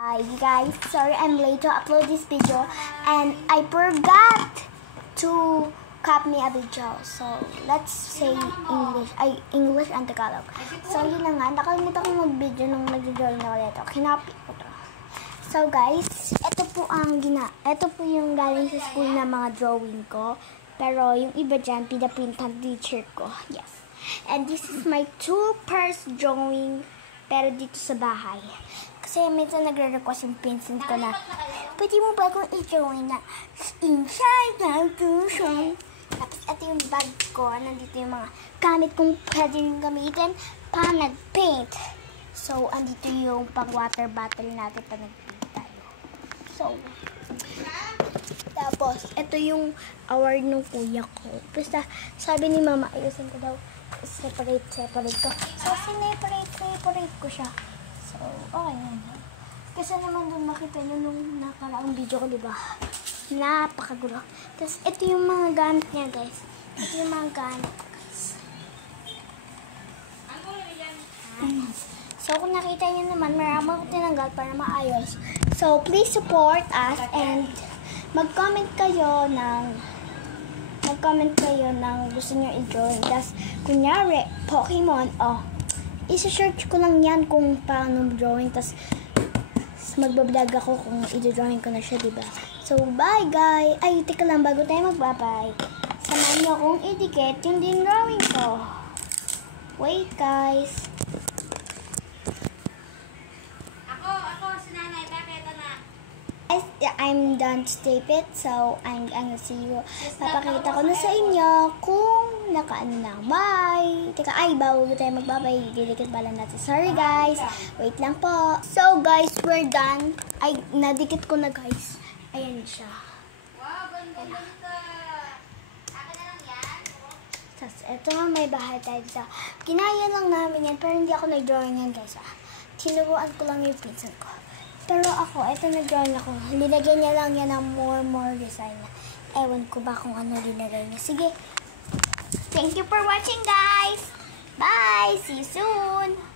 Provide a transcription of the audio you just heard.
Hi guys, sorry I'm late to upload this video and I forgot to copy a video. So let's say English and Tagalog. So yun na nga, nakalimutan ko mag-video nung nag-drawing na ulit. Kinopy ko to. So guys, ito po yung galing sa school na mga drawing ko. Pero yung iba dyan, pinaprintan teacher ko. Yes. And this is my 2-page drawing pero dito sa bahay. Kasi minsan nagre-request yung pinsan ko na, pwede mo ba akong i-drawing na inside ng tuition? Tapos ito yung bag ko. Nandito yung mga gamit kong pwede yung gamitin pa nag-paint. So, andito yung pang-water bottle natin pa nag-paint tayo. So, tapos, ito yung award ng kuya ko. Basta, sabi ni mama, ayusin ko daw. Separate ko. So, separate ko siya. So, okay na. Kasi naman doon makita nyo nung nakaraang video ko, diba? Napakagulo. Tapos, ito yung mga gamit niya, guys. Ito yung mga gamit, guys. So, kung nakita nyo naman, marami ko tinanggal para maayos. So, please support us and mag-comment kayo ng gusto nyo i-drawing. Tapos, kunyari, Pokemon, isa-search ko lang yan kung paano drawing. Tapos, magbablog ako kung i-drawing ko na siya, diba? So, bye, guys! Ay, teka lang, bago tayo magbabay. Samahan nyo akong i-dikit yung din drawing ko. Wait, guys. Ako, si nanay, bakit na? Guys, I'm done to tape it, so I'm gonna see you. Papakita ko na sa inyo kung nakaano na. Bye! Teka, bago tayo magbabay, didikit pala natin. Sorry guys, wait lang po. So guys, we're done. Nadikit ko na guys. Ayan siya. Wow, ganda nito. Akin na lang yan. Tapos, eto nga may bahay tayo dito. Kinaya lang namin yan, pero hindi ako nag-drawing yan guys. Tinuruan ko lang yung pinsan ko. Pero ako, ito nag-drawing ako. Linagyan niya lang yan ng more design. Ewan ko ba kung ano linagay niya. Sige. Thank you for watching, guys. Bye. See you soon.